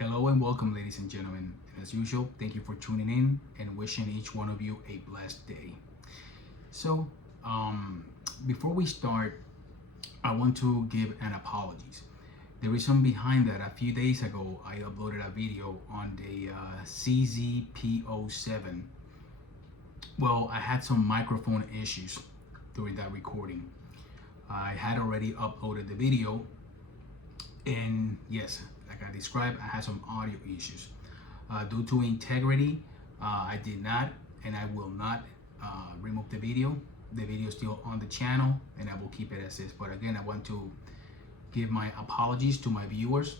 Hello and welcome, ladies and gentlemen. As usual, thank you for tuning in and wishing each one of you a blessed day. So, before we start, I want to give an apologies. The reason behind that, a few days ago, I uploaded a video on the CZP07. Well, I had some microphone issues during that recording. I had already uploaded the video, and yes, like I described, I had some audio issues. Due to integrity, I did not and I will not remove the video. The video is still on the channel and I will keep it as is. But again, I want to give my apologies to my viewers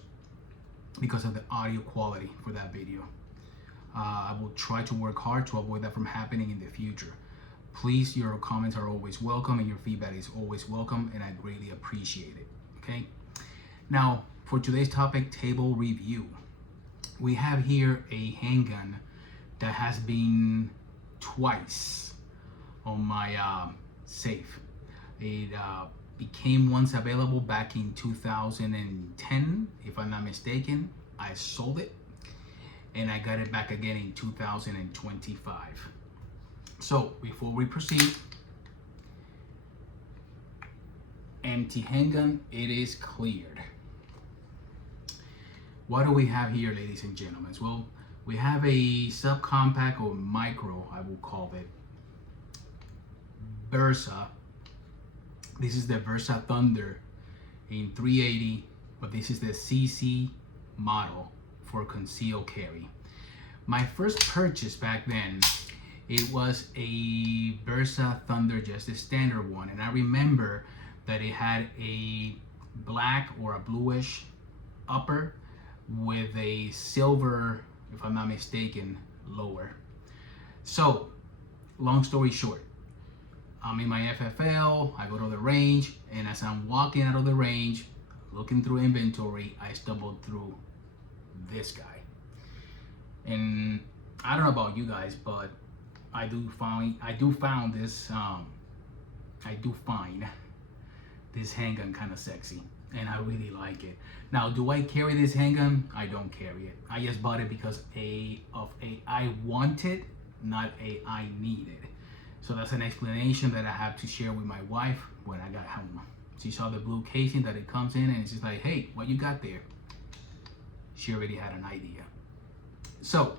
because of the audio quality for that video. I will try to work hard to avoid that from happening in the future. Please, your comments are always welcome and your feedback is always welcome, and I greatly appreciate it. Okay. Now, for today's topic, table review. We have here a handgun that has been twice on my safe. It became once available back in 2010, if I'm not mistaken. I sold it and I got it back again in 2025. So before we proceed, empty handgun, it is cleared. What do we have here, ladies and gentlemen? Well, we have a subcompact or micro, I will call it, Bersa. This is the Bersa Thunder in 380, but this is the CC model for concealed carry. My first purchase back then, it was a Bersa Thunder, just a standard one, and I remember that it had a black or a bluish upper with a silver, if I'm not mistaken, lower. So, long story short, I'm in my FFL, I go to the range, and as I'm walking out of the range, looking through inventory, I stumbled through this guy. And I don't know about you guys, but I do find this handgun kind of sexy, and I really like it. Now, do I carry this handgun? I don't carry it. I just bought it because I wanted, not I needed. So that's an explanation that I have to share with my wife when I got home. She saw the blue casing that it comes in, and she's like, "Hey, what you got there?" She already had an idea. So,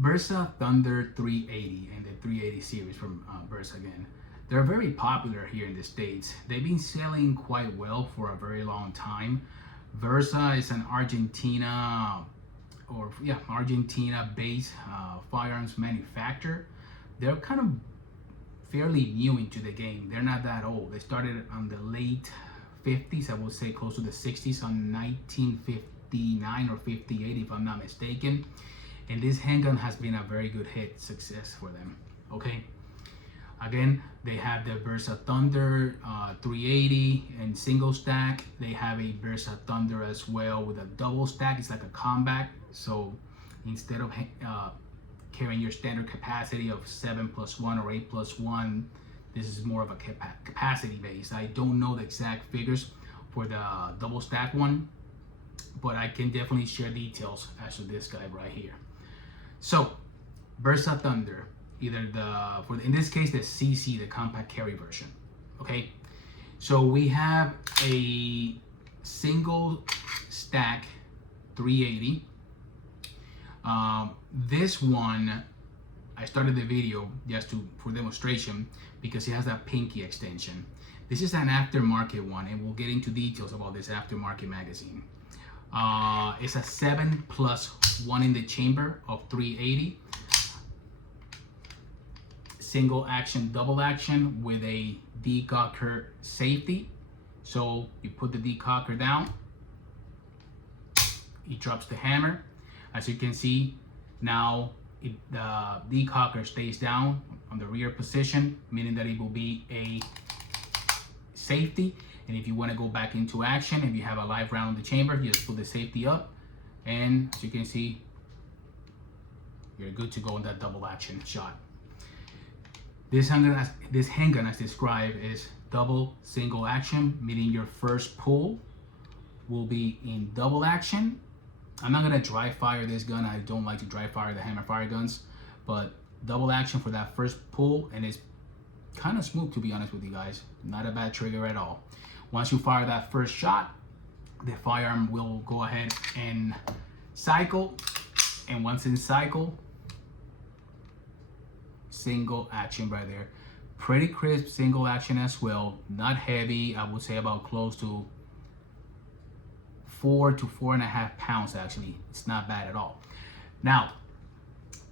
Bersa Thunder 380 and the 380 series from Bersa again. They're very popular here in the States. They've been selling quite well for a very long time. Bersa is an Argentina-based firearms manufacturer. They're kind of fairly new into the game. They're not that old. They started on the late 50s, I would say close to the 60s, on 1959 or 58 if I'm not mistaken. And this handgun has been a very good success for them. Okay. Again, they have the Bersa Thunder 380 and single stack. They have a Bersa Thunder as well with a double stack. It's like a combat. So instead of carrying your standard capacity of 7+1 or 8+1, this is more of a capacity base. I don't know the exact figures for the double stack one, but I can definitely share details as to this guy right here. So, Bersa Thunder, either in this case, the CC, the compact carry version. Okay, so we have a single stack 380. This one, I started the video just for demonstration because it has that pinky extension. This is an aftermarket one, and we'll get into details about this aftermarket magazine. It's a 7+1 in the chamber of 380. Single action, double action with a decocker safety. So you put the decocker down, he drops the hammer. As you can see, now the decocker stays down on the rear position, meaning that it will be a safety. And if you want to go back into action, if you have a live round in the chamber, you just put the safety up, and as you can see, you're good to go in that double action shot. This handgun, as described, is double single action, meaning your first pull will be in double action, I'm not gonna dry fire this gun. I don't like to dry fire the hammer fire guns, but double action for that first pull, and it's kind of smooth, to be honest with you guys. Not a bad trigger at all. Once you fire that first shot, the firearm will go ahead and cycle, and once in cycle, single action right there. Pretty crisp single action as well. Not heavy. I would say about close to 4 to 4.5 pounds actually. It's not bad at all. Now,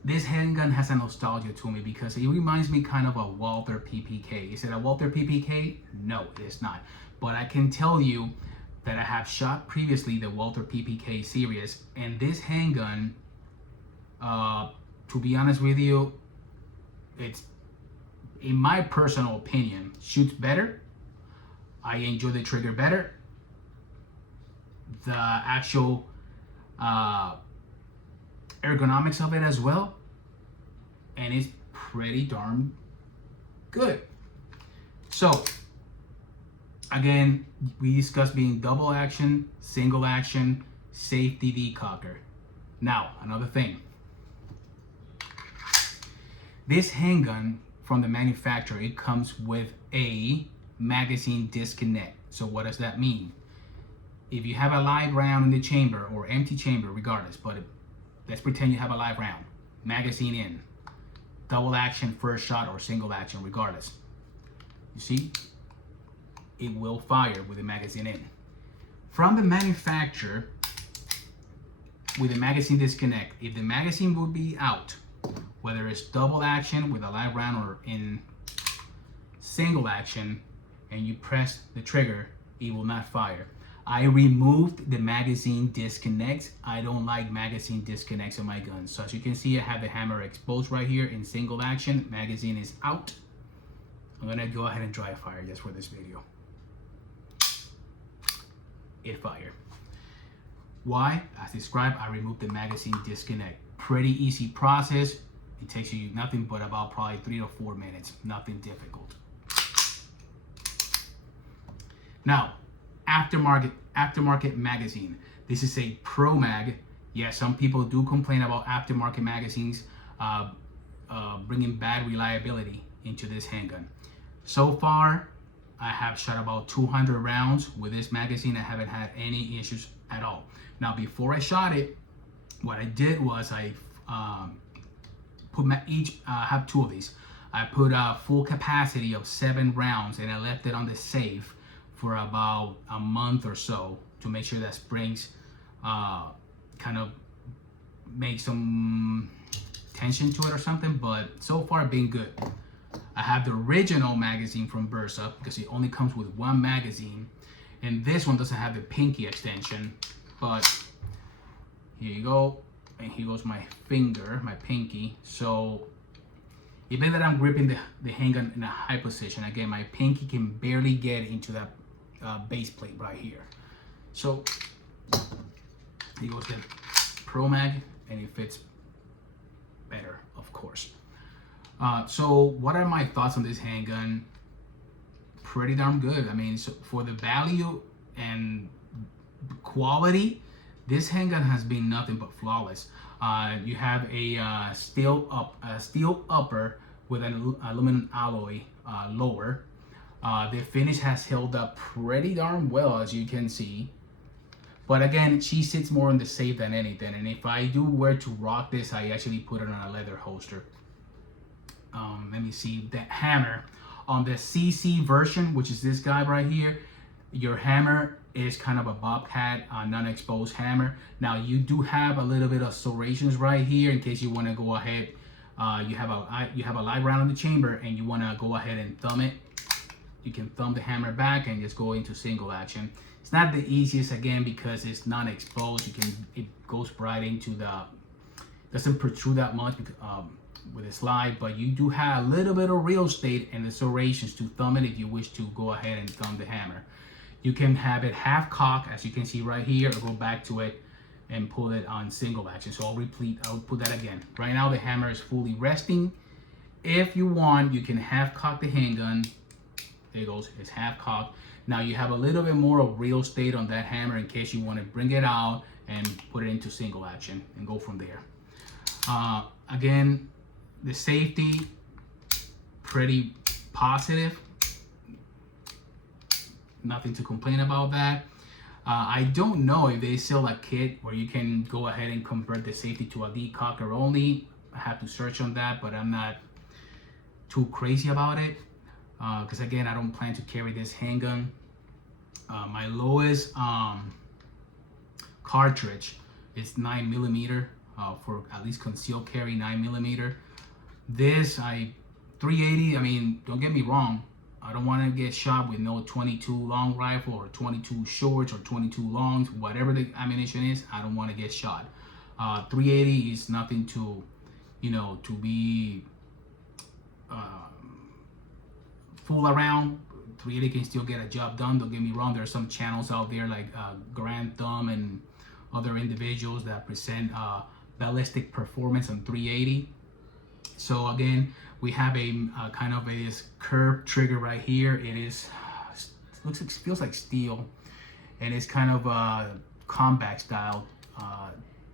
this handgun has a nostalgia to me because it reminds me kind of a Walther PPK. Is it a Walther PPK? No, it is not. But I can tell you that I have shot previously the Walther PPK series, and this handgun, to be honest with you, it's, in my personal opinion, shoots better. I enjoy the trigger better. The actual ergonomics of it as well, and it's pretty darn good. So again, we discussed being double action, single action, safety decocker. Now, another thing. This handgun from the manufacturer, it comes with a magazine disconnect. So what does that mean? If you have a live round in the chamber or empty chamber, regardless, but let's pretend you have a live round, magazine in, double action first shot or single action, regardless. You see, it will fire with the magazine in. From the manufacturer, with the magazine disconnect, if the magazine would be out, whether it's double action with a live round or in single action, and you press the trigger, it will not fire. I removed the magazine disconnects. I don't like magazine disconnects on my guns. So as you can see, I have the hammer exposed right here in single action. Magazine is out. I'm gonna go ahead and dry fire just for this video. It fired. Why? As described, I removed the magazine disconnect. Pretty easy process. It takes you nothing but about probably 3 to 4 minutes. Nothing difficult. Now, aftermarket magazine. This is a Pro Mag. Yeah, some people do complain about aftermarket magazines bringing bad reliability into this handgun. So far, I have shot about 200 rounds with this magazine. I haven't had any issues at all. Now, before I shot it, what I did was I put I have 2 of these. I put a full capacity of 7 rounds, and I left it on the safe for about a month or so to make sure that springs kind of make some tension to it or something, but so far been good. I have the original magazine from Bersa because it only comes with 1 magazine, and this one doesn't have the pinky extension, but here you go, and here goes my finger, my pinky. So even that I'm gripping the handgun in a high position, again, my pinky can barely get into that base plate right here. So here goes the Pro Mag, and it fits better, of course. So what are my thoughts on this handgun? Pretty darn good. I mean, so for the value and quality, this handgun has been nothing but flawless. You have a steel upper with an aluminum alloy lower. The finish has held up pretty darn well, as you can see. But again, she sits more on the safe than anything. And if I do were to rock this, I actually put it on a leather holster. Let me see, the hammer. On the CC version, which is this guy right here, your hammer is kind of a bobcat, non-exposed hammer. Now you do have a little bit of serrations right here in case you want to go ahead. You have a live round in the chamber and you want to go ahead and thumb it. You can thumb the hammer back and just go into single action. It's not the easiest, again, because it's non-exposed. It goes right into doesn't protrude that much because, with a slide, but you do have a little bit of real estate and the serrations to thumb it if you wish to go ahead and thumb the hammer. You can have it half cock, as you can see right here, or go back to it and pull it on single action. So I'll put that again. Right now the hammer is fully resting. If you want, you can half cock the handgun There it goes. It's half cocked. Now you have a little bit more of real estate on that hammer in case you want to bring it out and put it into single action and go from there. Again, the safety, pretty positive. Nothing to complain about that. I don't know if they sell a kit where you can go ahead and convert the safety to a decocker only. I have to search on that, but I'm not too crazy about it. Because again, I don't plan to carry this handgun. My lowest cartridge is 9mm for at least concealed carry 9mm. This 380. I mean, don't get me wrong. I don't want to get shot with no 22 long rifle or 22 shorts or 22 longs, whatever the ammunition is. I don't want to get shot. 380 is nothing to, to be fool around. 380 can still get a job done. Don't get me wrong. There are some channels out there like Grand Thumb and other individuals that present ballistic performance on 380. So again, we have a kind of a curved trigger right here. It is feels like steel, and it's kind of a combat style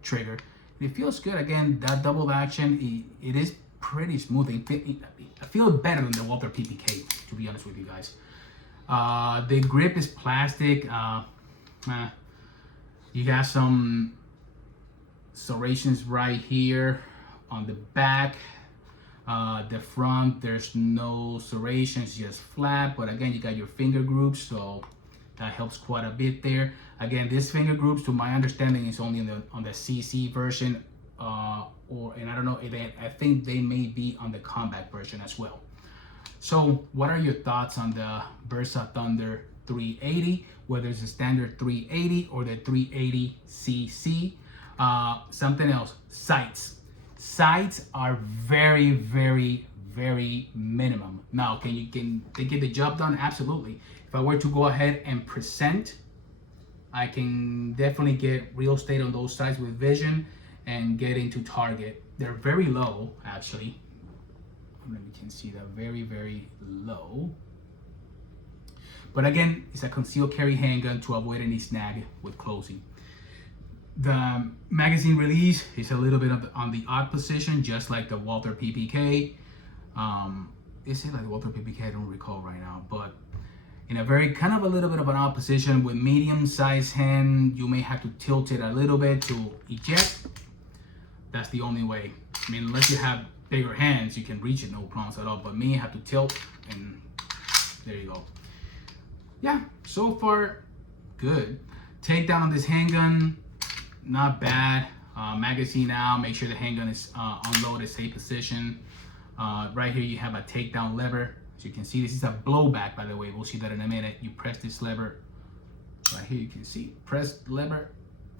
trigger. It feels good. Again, that double action, it is pretty smooth. I feel better than the Walther PPK, to be honest with you guys. The grip is plastic. You got some serrations right here on the back. The front, there's no serrations, just flat. But again, you got your finger groups, so that helps quite a bit there. Again, this finger groups, to my understanding, is only on the CC version, and I don't know. I think they may be on the combat version as well. So, what are your thoughts on the Bersa Thunder 380? Whether it's the standard 380 or the 380 CC. Something else, sights. Sights are very, very, very minimum. Now, can they get the job done? Absolutely. If I were to go ahead and present, I can definitely get real estate on those sights with vision and get into target. They're very low, actually. You can see that very, very low. But again, it's a concealed carry handgun to avoid any snag with closing. The magazine release is a little bit on the odd position, just like the Walther PPK. Is it like the Walther PPK? I don't recall right now, but in a very kind of a little bit of an odd position with medium-sized hand. You may have to tilt it a little bit to eject. That's the only way. I mean, unless you have bigger hands, you can reach it no problems at all. But me, I have to tilt, and there you go. Yeah, so far, good. Takedown on this handgun, not bad. Magazine out, make sure the handgun is unloaded, safe position. Right here you have a takedown lever. As you can see, this is a blowback, by the way. We'll see that in a minute. You press this lever. Right here you can see, press the lever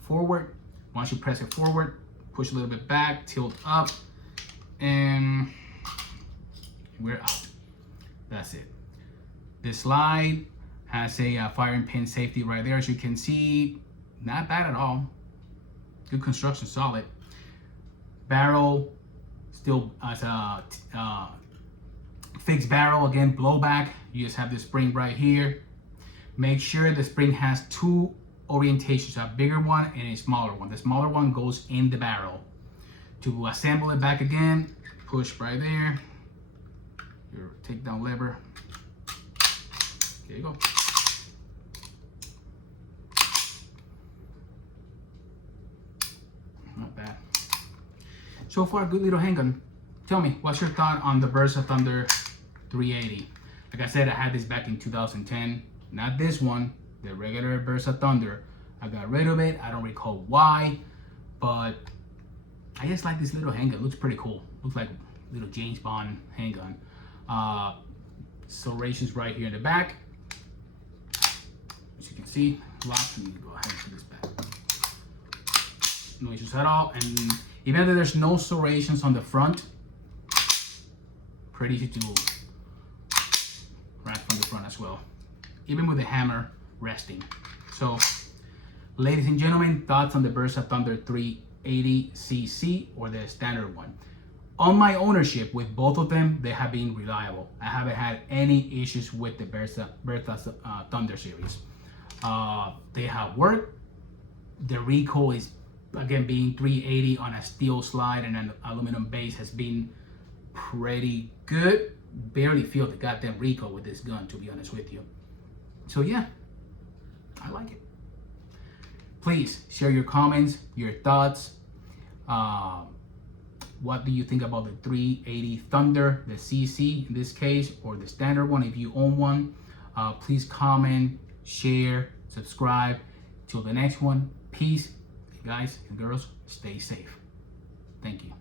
forward. Once you press it forward, push a little bit back, tilt up, and we're out. That's it. This slide has a firing pin safety right there. As you can see, not bad at all. Good construction, solid. Barrel, still as a fixed barrel. Again, blowback. You just have the spring right here. Make sure the spring has two orientations, a bigger one and a smaller one. The smaller one goes in the barrel. To assemble it back again, push right there. Your takedown lever. There you go. Not bad. So far, good little handgun. Tell me, what's your thought on the Bersa Thunder 380? Like I said, I had this back in 2010. Not this one, the regular Bersa Thunder. I got rid of it. I don't recall why, but I just like this little handgun. It looks pretty cool. Looks like a little James Bond handgun. Serrations right here in the back. As you can see, locked. Let me go ahead and put this back. No issues at all. And even though there's no serrations on the front, pretty easy to rack from the front as well, even with the hammer resting. So, ladies and gentlemen, thoughts on the Bersa Thunder 380 CC or the standard one? On my ownership with both of them, they have been reliable. I haven't had any issues with the Bersa Thunder series. They have worked. The recoil is, again, being 380 on a steel slide and an aluminum base has been pretty good. Barely feel the goddamn recoil with this gun, to be honest with you. So yeah, I like it. Please share your comments, your thoughts. What do you think about the 380 Thunder, the CC in this case, or the standard one if you own one? Please comment, share, subscribe. Till the next one, peace. Guys and girls, stay safe. Thank you.